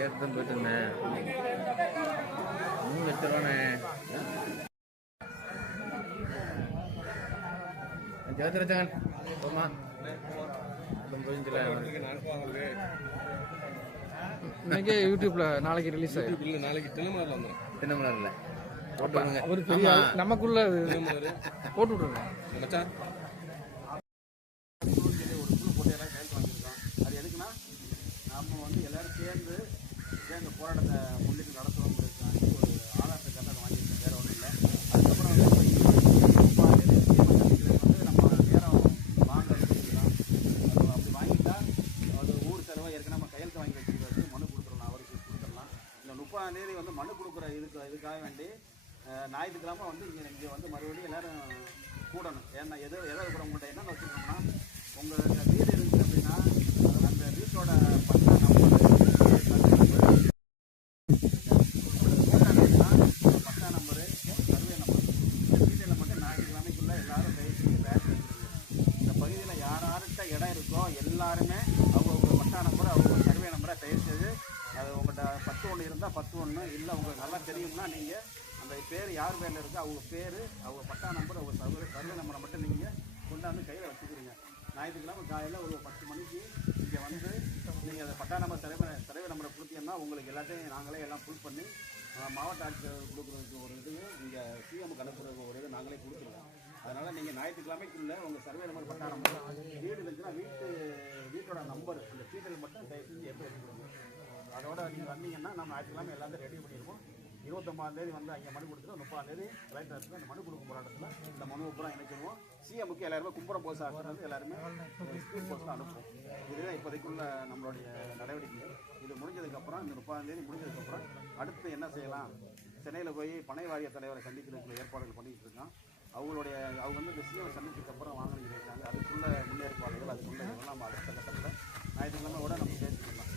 கேட்டு போயிட்டு இருந்தேன். 3 லட்ச ரூபாண்ணே. ஜெயத்ரஜன் போமா இன்னைக்கு யூடியூப்ல நாளைக்கு ரிலீஸ் ஆகும். நாளைக்கு தினமலர்ல போட்டு ஒரு பெரிய நமக்குள்ள போட்டு விட்டுருங்க மச்சான். அது எதுக்குன்னா நம்ம வந்து எல்லாரும் சேர்ந்து போராட்டத்தை முன்னிட்டு நடத்துவோம். ஒரு ஆதாரத்துக்காக அதை வாங்கியிருக்கோம், வேற ஒன்றும் இல்லை. அதுக்கப்புறம் வந்து நம்ம நேரம் வாங்குறது தான். அப்படி வாங்கிட்டா அது ஊர் செலவாக ஏற்கனவே நம்ம கையெழுத்து வாங்கி வச்சுக்கிறது மனு கொடுத்துடலாம், அவருக்கு கொடுத்துடலாம். இந்த 30ஆம் தேதி வந்து மனு கொடுக்குற இதுக்காக வேண்டி ஞாயிற்றுக்கிழமை வந்து இங்கே வந்து மறுபடியும் எல்லோரும் கூடணும். ஏன்னா எதோ இருக்கிறவங்கள்ட்ட என்ன வச்சுருக்கோம்னா, உங்கள் வீடு இருக்குது அப்படின்னா அந்த வீட்டோட பட்டா நம்பர் நம்பரு சர்வே நம்பர் டீட்டெயிலை மட்டும் ஞாயிற்றுக்கிழமைக்குள்ளே எல்லாரும் பேசி பேக் வச்சுருக்கோம். இந்த பகுதியில் யார்கிட்ட இடம் இருக்கோ எல்லாருமே அவங்க பட்டா நம்பர் அவங்க சர்வே நம்பரை தயார் செய்து அது உங்கள்கிட்ட 10 இருந்தால் 10 இல்லை உங்களுக்கு நல்லா தெரியும்னா நீங்கள் அந்த பேர் யார் பேரில் இருக்கோ அவங்க பேர் அவங்க பட்டா நம்பர் அவங்க சர்வே நம்பரை மட்டும் நீங்கள் கொண்டாந்து கையில் வச்சுக்கிறீங்க. ஞாயிற்றுக்கிழமை காலையில் ஒரு 10 மணிக்கு இங்கே வந்து நீங்கள் அதை பட்டா நம்பர் சர்வே நம்பரை கொடுத்தீங்கன்னா உங்களுக்கு எல்லாத்தையும் நாங்களே எல்லாம் ஃபுல் பண்ணி மாவட்ட ஆட்சியர் கொடுக்குறதுக்கு ஒரு இது இங்கே சிஎம் அனுப்புறதுக்கு ஒரு இது நாங்களே கொடுத்துருவோம். அதனால் நீங்கள் ஞாயிற்றுக்கிழமைக்குள்ளே உங்கள் சர்வே நம்பர் பட்டா நம்பர் வீடு இருந்துச்சுன்னா வீட்டோட நம்பர் இந்த டீட்டெயில் மட்டும் தயவு செஞ்சு எடுத்து வச்சுக்கிறோம். அதோட நீங்கள் வந்தீங்கன்னா நம்ம ஞாயிற்றுக்கிழமை எல்லாத்தையும் ரெடி பண்ணியிருக்கோம். 29ஆம் தேதி வந்து அங்கே மனு கொடுத்துட்டு 30ஆம் தேதி கலெக்டர் ஆஃபீஸில் அந்த மனு கொடுக்கும் போராட்டத்தில் இந்த மனுவை பூரா இணைச்சிடுவோம். சிஎம்முக்கு எல்லாருமே கும்பரம் போஸ்ட் ஆஃபீஸ் எல்லாருமே ஸ்பீட் போஸ்ட்டில் அனுப்புவோம். இதுதான் இப்போதைக்குள்ள நம்மளுடைய நடவடிக்கை. இது முடிஞ்சதுக்கப்புறம் இந்த 30ஆம் தேதி முடிஞ்சதுக்கப்புறம் அடுத்து என்ன செய்யலாம், சென்னையில் போய் பனை வாரிய தலைவரை சந்திக்கிறதுக்குள்ள ஏற்பாடுகள் பண்ணிக்கிட்டு இருக்கோம். அவங்க வந்து இந்த சிஎம் சந்திச்சதுக்கப்புறம் வாங்கிட்டு இருக்காங்க. அதுக்குள்ள முன்னேற்பாடுகள் அதுக்குள்ள இதெல்லாம் நம்ம அடுத்த கட்டத்தில் ஞாயிற்றுக்கிழமை கூட நம்ம பேசிக்கலாம்.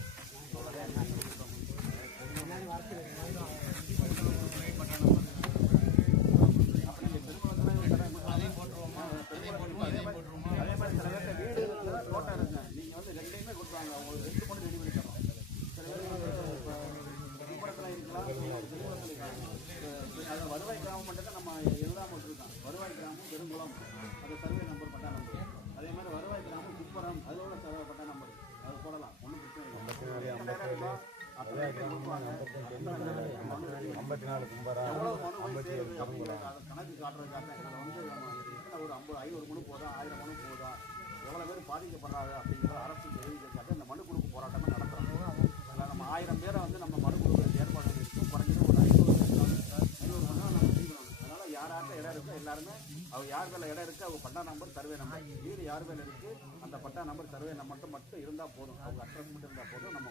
அதே மாதிரி சில பேர்த்த வீடு தோட்டம் இருக்குங்க, நீங்கள் வந்து ரெண்டையுமே கொடுத்துவாங்க, உங்களுக்கு 2 மட்டும் ரெடி பண்ணி தரோம். சில பேர் கும்பரத்தில் இருக்கலாம், அது வருவாய் கிராமம் மட்டும் தான் நம்ம எழுதாமல் விட்டுருக்கோம். வருவாய் கிராமம் பெருங்குளம் அது சர்வே நம்பர் பட்டா நம்பர். அதே மாதிரி வருவாய் கிராமம் குப்பரம் அதோட பட்டா நம்பர் அது போடலாம், ஒன்றும் பிரச்சனை இல்லை. 54 கும்பரா கணக்கு காட்டுறதுக்காக வந்து ஒரு 500 மனு போதா 1000 மனு போதா எவ்வளோ பேர் பாதிக்கப்படுறாங்க அப்படிங்கிற அரசு தெரிவிக்கிறதுக்காக இந்த மனு கொடுப்பு போராட்டமே நடத்துகிறோம். அதில் நம்ம 1000 பேரை வந்து நம்ம மனு கொடுக்குற ஏற்பாடு இருக்கும். குறைஞ்சது ஒரு 500 மணி நம்ம செய்யணும். அதனால் யார்கிட்ட இடம் இருக்கோ எல்லாருமே அவங்க யார் பேரில் இடம் இருக்குது அவங்க பட்டா நம்பர் சர்வே நம்பர் வீடு யார் பேரில் இருக்குது அந்த பட்டா நம்பர் சர்வே நம்பர் மட்டும் இருந்தால் போதும், அவங்க அட்ரஸ் மட்டும் இருந்தால் போதும். நம்ம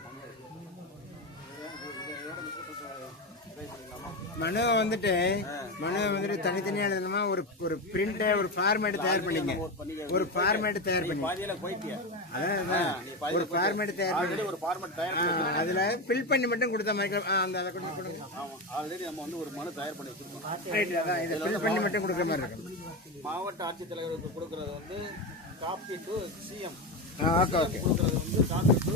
மனுவை வந்துட்டு தனித்தனியாக எழுதணுமா, ஒரு பிரிண்ட ஒரு ஃபார்மேட் தயார் பண்ணிங்க, ஒரு ஃபார்மேட் தயார் பண்ணி ஒரு ஃபார்மேட் தயார் பண்ணி அதுல ஃபில் பண்ணி மட்டும் கொடுத்த மாதிரி அந்த அதை கொண்டு கொடுங்க. ஆல்ரெடி நம்ம வந்து ஒரு மனு தயார் பண்ணி வச்சிருக்கோம். அதான் இதை ஃபில் பண்ணி மட்டும் கொடுக்குற மாதிரி இருக்கும். மாவட்ட ஆட்சித்தலைவருக்கு கொடுக்கறது வந்து காப்பி டு சிஎம் கொடுக்கறது வந்து காப்பி டு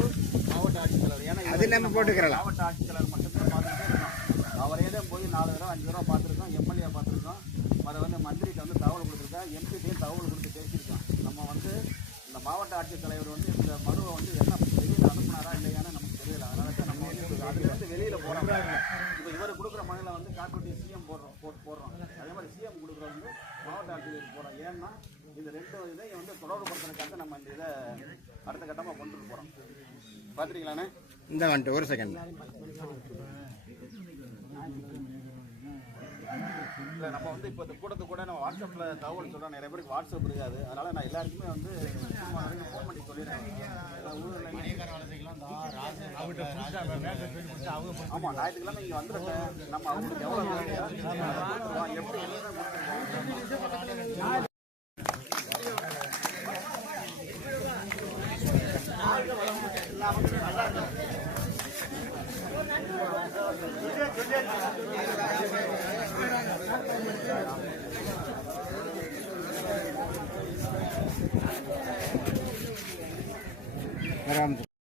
மாவட்ட ஆட்சித்தலைவர். ஏன்னா அது நம்ம போட்டுக்கிறலாம். மாவட்ட ஆட்சித்தலைவர் மட்டும்தான் பார்த்துட்டே இருக்கோம். அவரே தான் போய் 4 தடவை 5 தடவை பார்த்துருக்கோம். எம்எல்ஏ பார்த்துருக்கோம். அதை வந்து மந்திரிகிட்ட வந்து தகவல் கொடுத்துருக்கோம். எம்பிட்டையும் தகவல் கொடுத்து பேசியிருக்கோம். நம்ம வந்து இந்த மாவட்ட ஆட்சித்தலைவர் வந்து இந்த மனுவை வந்து என்ன வெளியில் அனுப்புனாரா இல்லையான்னு நமக்கு தெரியல. அதனால தான் நம்ம வந்து அதுலேருந்து வெளியில் போகிறோம். இப்போ இவர் கொடுக்குற மனுவில் வந்து காப்பி சிஎம் போடுறோம். அதே மாதிரி சிஎம் கொடுக்குற வந்து மாவட்ட ஆட்சித்தலைவர் போகிறோம். ஏன்னா இந்த 2 இதையும் வந்து தொடர்புபடுத்துறதுக்காக நம்ம இந்த இதை அடுத்த கட்டமாக கொண்டுட்டு போகிறோம். பார்த்துருக்கீங்களாண்ணே? இந்த வந்துட்டு ஒரு செகண்ட் இல்லை நம்ம வந்து இப்போ இந்த கூட்டத்துக்கு கூட நம்ம வாட்ஸ்அப்பில் தகவல் சொல்கிறோம். நிறைய பேருக்கு வாட்ஸ்அப் இருக்காது. அதனால் நான் எல்லாருக்குமே வந்து ஃபோன் பண்ணி சொல்லிடுறேன். ஆமாம், ஞாயிற்றுக்கிழமை இங்கே வந்துருங்க. நம்ம அவங்களுக்கு எவ்வளோ எப்படி வராமல்